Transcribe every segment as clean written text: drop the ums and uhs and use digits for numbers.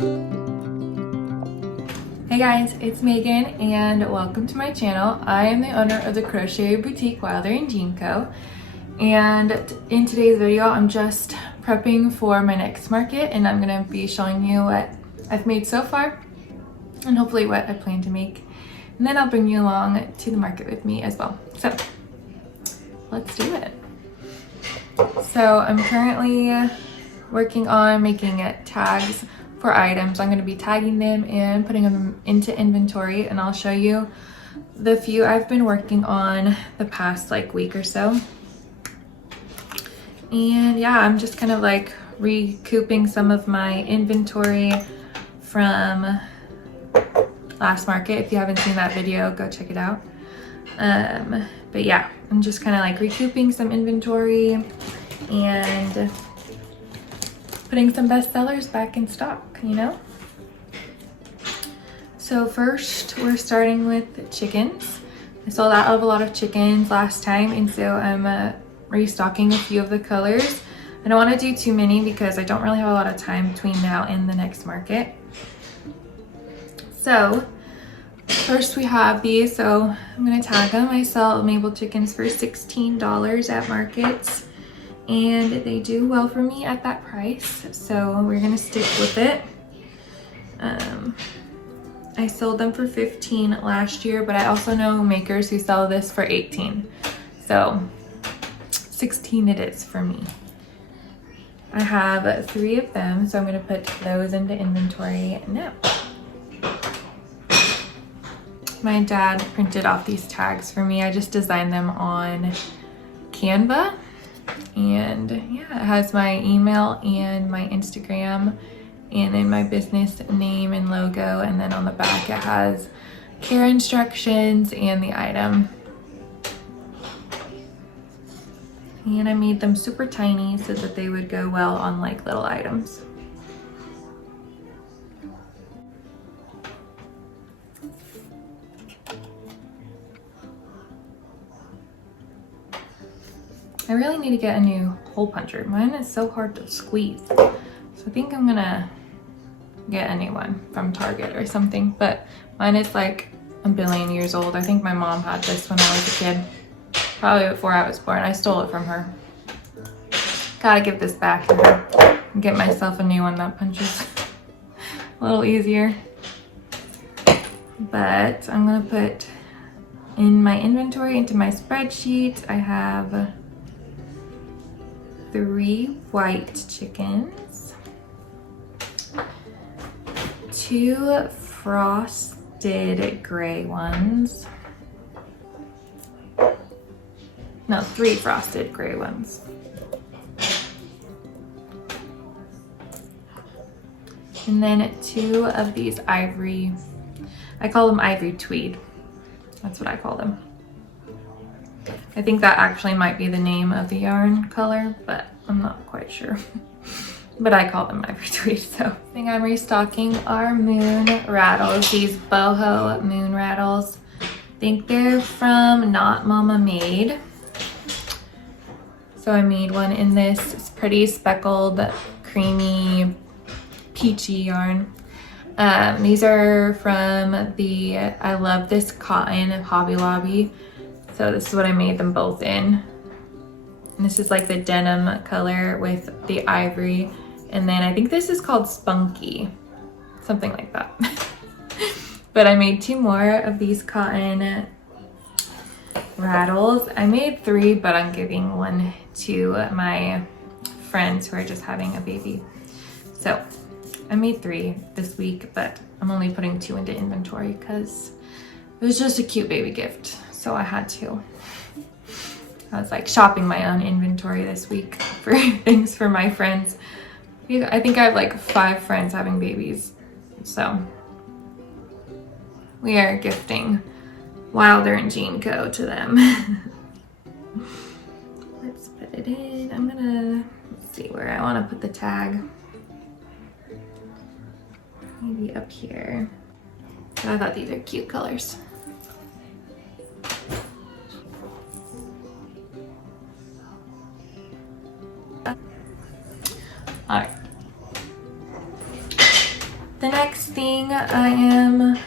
Hey guys, it's Megan and welcome to my channel. I am the owner of the Crochet Boutique Wilder and Jean Co. And in today's video, I'm just prepping for my next market and I'm gonna be showing you what I've made so far and hopefully what I plan to make. And then I'll bring you along to the market with me as well. So let's do it. So I'm currently working on making tags for items. I'm going to be tagging them and putting them into inventory, and I'll show you the few I've been working on the past week or so. And yeah, I'm just kind of recouping some of my inventory from last market. If you haven't seen that video, go check it out. But yeah, I'm just kind of recouping some inventory and putting some bestsellers back in stock, you know? So first, we're starting with chickens. I sold out of a lot of chickens last time, and so I'm restocking a few of the colors. I don't want to do too many because I don't really have a lot of time between now and the next market. So first we have these, so I'm gonna tag them. I sell maple chickens for $16 at markets, and they do well for me at that price, so we're gonna stick with it. I sold them for $15 last year, but I also know makers who sell this for $18, so $16 it is for me. I have 3 of them, so I'm gonna put those into inventory now. My dad printed off these tags for me. I just designed them on Canva. And yeah, it has my email and my Instagram and then my business name and logo, and then on the back it has care instructions and the item. And I made them super tiny so that they would go well on little items. I really need to get a new hole puncher. Mine is so hard to squeeze. So I think I'm gonna get a new one from Target or something, but mine is a billion years old. I think my mom had this when I was a kid, probably before I was born. I stole it from her. Gotta give this back to her and get myself a new one that punches a little easier. But I'm gonna put in my inventory into my spreadsheet. I have 3 white chickens, 2 frosted gray ones, no, 3 frosted gray ones, and then 2 of these ivory, I call them ivory tweed, that's what I call them. I think that actually might be the name of the yarn color, but I'm not quite sure. But I call them ivory tweed, so. I think I'm restocking our moon rattles, these boho moon rattles. I think they're from Not Mama Made. So I made one in this pretty speckled, creamy, peachy yarn. These are from the I Love This Cotton Hobby Lobby. So this is what I made them both in. And this is the denim color with the ivory. And then I think this is called Spunky, something like that. But I made 2 more of these cotton rattles. I made 3, but I'm giving 1 to my friends who are just having a baby. So I made 3 this week, but I'm only putting 2 into inventory because it was just a cute baby gift. So I had to. I was shopping my own inventory this week for things for my friends. I think I have 5 friends having babies. So we are gifting Wilder and Jean Co. to them. Let's put it in. I'm gonna see where I want to put the tag. Maybe up here. I thought these are cute colors. All right. The next thing I am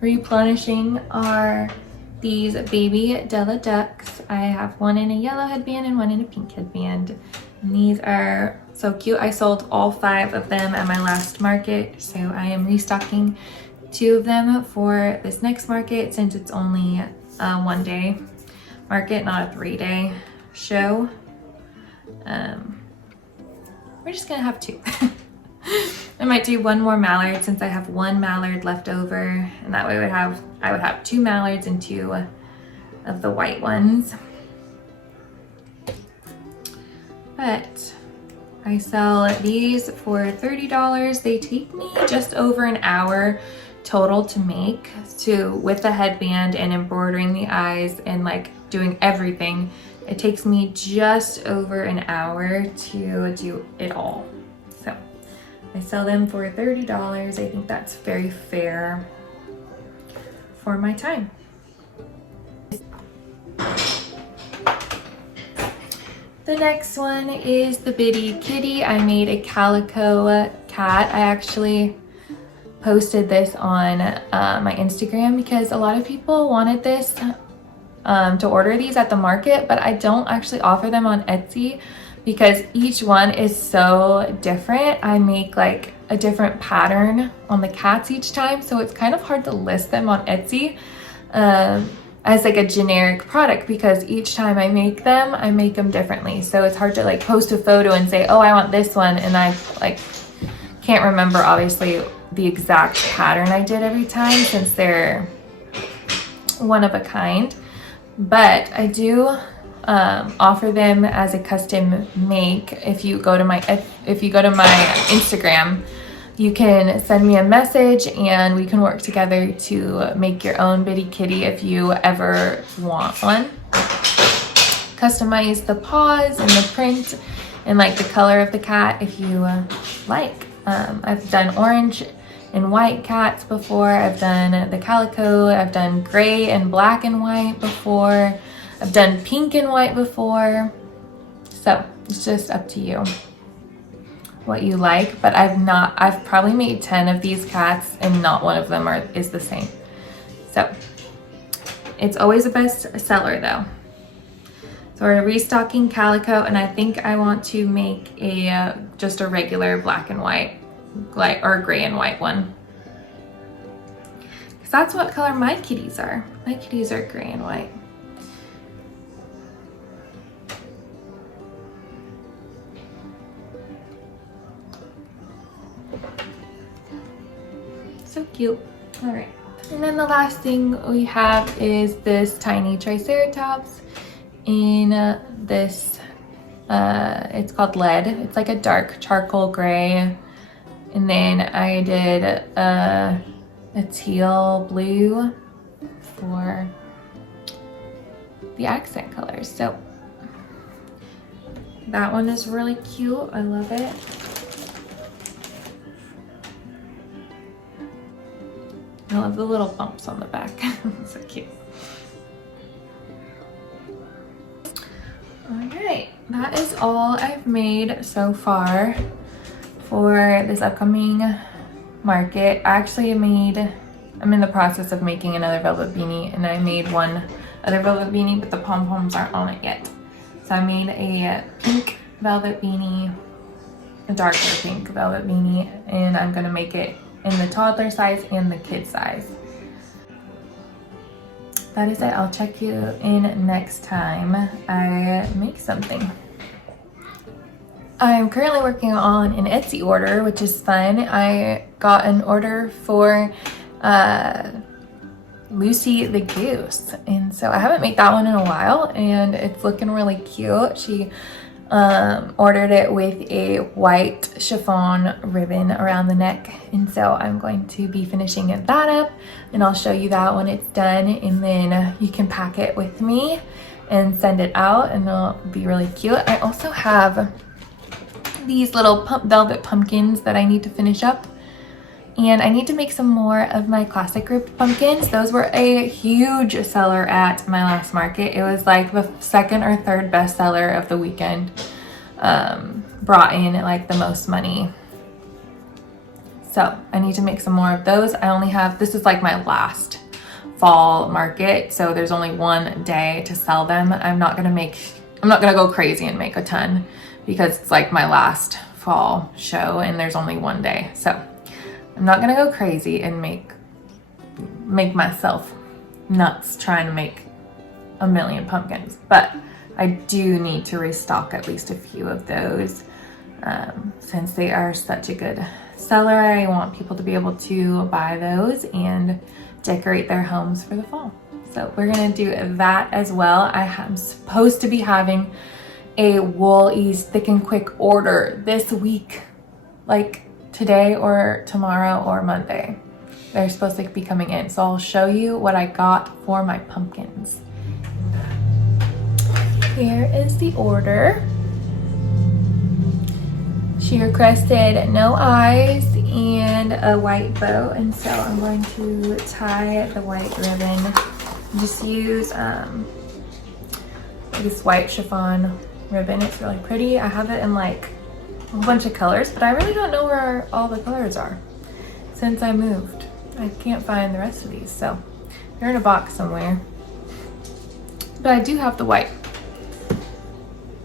replenishing are these baby Della ducks. I have one in a yellow headband and one in a pink headband. And these are so cute. I sold all 5 of them at my last market, so I am restocking 2 of them for this next market since it's only a 1-day market, not a 3-day show. We're just gonna have 2. I might do 1 more mallard since I have 1 mallard left over, and that way I would have 2 mallards and 2 of the white ones. But I sell these for $30. They take me just over an hour total to make, with the headband and embroidering the eyes and like doing everything. It takes me just over an hour to do it all. So I sell them for $30. I think that's very fair for my time. The next one is the Bitty Kitty. I made a calico cat. I actually posted this on my Instagram because a lot of people wanted this to order these at the market, but I don't actually offer them on Etsy because each one is so different. I make like a different pattern on the cats each time, so it's kind of hard to list them on Etsy as like a generic product because each time I make them differently. So it's hard to like post a photo and say, oh, I want this one, and I like can't remember obviously the exact pattern I did every time since they're one of a kind. But I do offer them as a custom make. If you go to my Instagram, you can send me a message and we can work together to make your own Bitty Kitty if you ever want one. Customize the paws and the print and like the color of the cat if you like. I've done orange and white cats before. I've done the calico. I've done gray and black and white before. I've done pink and white before. So it's just up to you what you like, but I've probably made 10 of these cats and not one of them is the same. So it's always a best seller though. So we're restocking calico, and I think I want to make just a regular black and white, or gray and white one. Because that's what color my kitties are. My kitties are gray and white. So cute. All right. And then the last thing we have is this tiny triceratops in this, it's called Lead. It's like a dark charcoal gray. And then I did a teal blue for the accent colors. So that one is really cute. I love it. I love the little bumps on the back. So cute. Alright, that is all I've made so far for this upcoming market. I'm in the process of making another velvet beanie, and I made one other velvet beanie, but the pom-poms aren't on it yet. So I made a pink velvet beanie, a darker pink velvet beanie, and I'm gonna make it in the toddler size and the kid size. That is it. I'll check you in next time I make something. I'm currently working on an Etsy order, which is fun. I got an order for Lucy the Goose, and so I haven't made that one in a while, and it's looking really cute. She ordered it with a white chiffon ribbon around the neck, and so I'm going to be finishing that up, and I'll show you that when it's done, and then you can pack it with me and send it out, and it'll be really cute. I also have these little velvet pumpkins that I need to finish up, and I need to make some more of my classic ribbed pumpkins. Those were a huge seller at my last market. It was like the second or third best seller of the weekend. Brought in like the most money. So I need to make some more of those. I only have, this is like my last fall market, so there's only one day to sell them. I'm not gonna go crazy and make a ton because it's like my last fall show and there's only one day. So I'm not gonna go crazy and make myself nuts trying to make a million pumpkins, but I do need to restock at least a few of those since they are such a good seller. I want people to be able to buy those and decorate their homes for the fall. So we're gonna do that as well. I am supposed to be having a Wool Ease Thick and Quick order this week, like today or tomorrow or Monday. They're supposed to be coming in. So I'll show you what I got for my pumpkins. Here is the order. She requested no eyes and a white bow, and so I'm going to tie the white ribbon. Just use this white chiffon ribbon. It's really pretty. I have it in like a bunch of colors, but I really don't know where all the colors are since I moved. I can't find the rest of these, so they're in a box somewhere. But I do have the white,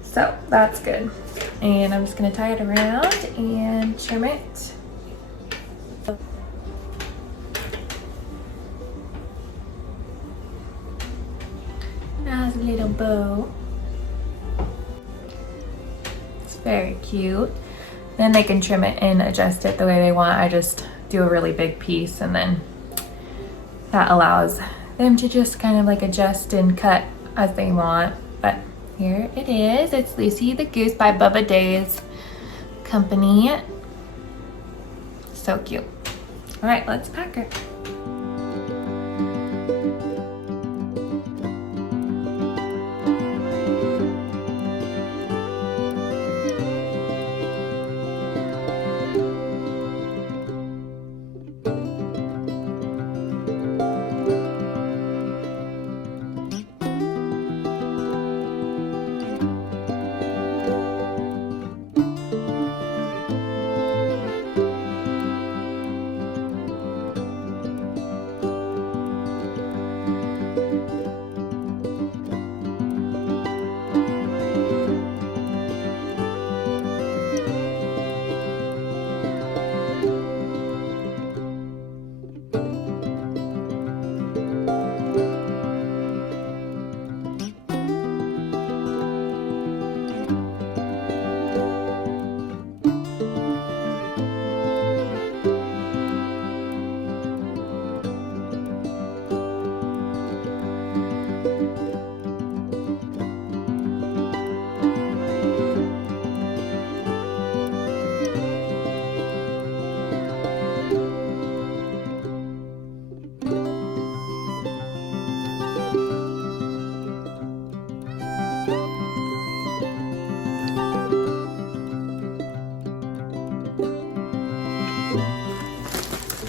so that's good. And I'm just gonna tie it around and trim it. Has a little bow. It's very cute. Then they can trim it and adjust it the way they want. I just do a really big piece, and then that allows them to just kind of like adjust and cut as they want. But here it is. It's Lucy the Goose by Bubba Day's company. So cute. All right, let's pack her.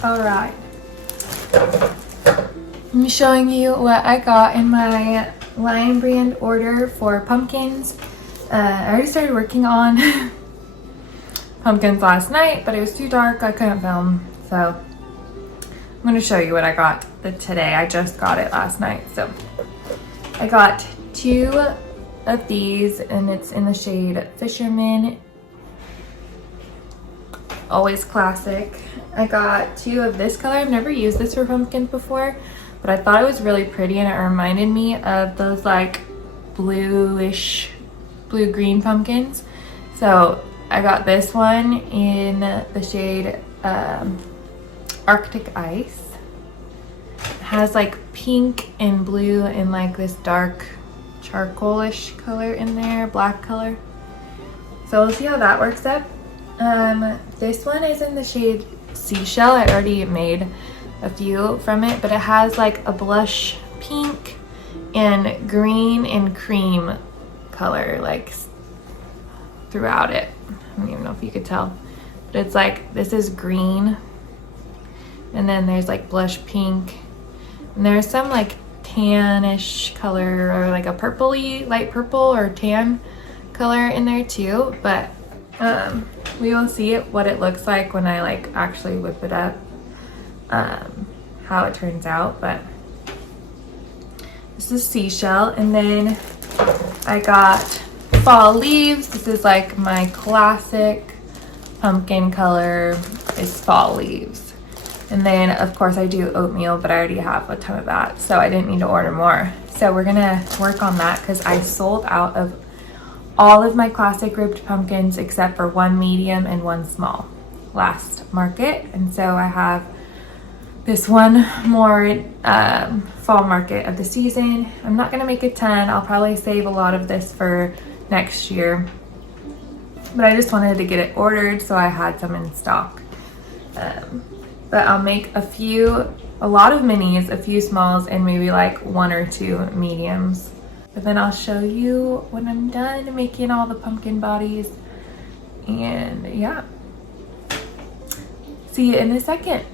All right, I'm showing you what I got in my Lion Brand order for pumpkins. I already started working on pumpkins last night, but it was too dark. I couldn't film, so I'm going to show you what I got today. I just got it last night. So I got 2 of these, and it's in the shade Fisherman. Always classic. I got 2 of this color. I've never used this for pumpkins before, but I thought it was really pretty, and it reminded me of those like bluish, blue-green pumpkins. So I got this one in the shade Arctic Ice. It has like pink and blue and like this dark charcoalish color in there, black color. So we'll see how that works up. This one is in the shade Seashell. I already made a few from it, but it has like a blush pink and green and cream color like throughout it. I don't even know if you could tell, but it's like, this is green, and then there's like blush pink, and there's some like tannish color or like a purpley, light purple or tan color in there too. But We will see what it looks like when I like actually whip it up, how it turns out. But this is seashell, and then I got fall leaves. This is like my classic pumpkin color is fall leaves. And then of course I do oatmeal, but I already have a ton of that, so I didn't need to order more. So we're gonna work on that because I sold out of all of my classic ribbed pumpkins except for one medium and one small last market. And so I have this one more fall market of the season. I'm not gonna make a ton. I'll probably save a lot of this for next year, but I just wanted to get it ordered so I had some in stock. But I'll make a lot of minis, a few smalls, and maybe like 1 or 2 mediums. But then I'll show you when I'm done making all the pumpkin bodies. And yeah, see you in a second.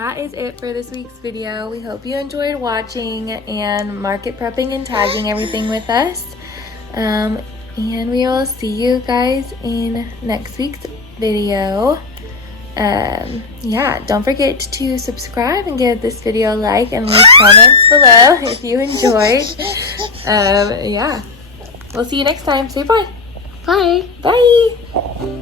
that is it for this week's video. We hope you enjoyed watching and market prepping and tagging everything with us. And we will see you guys in next week's video. Yeah, don't forget to subscribe and give this video a like and leave comments below if you enjoyed. Yeah, we'll see you next time. Say bye. Bye. Bye.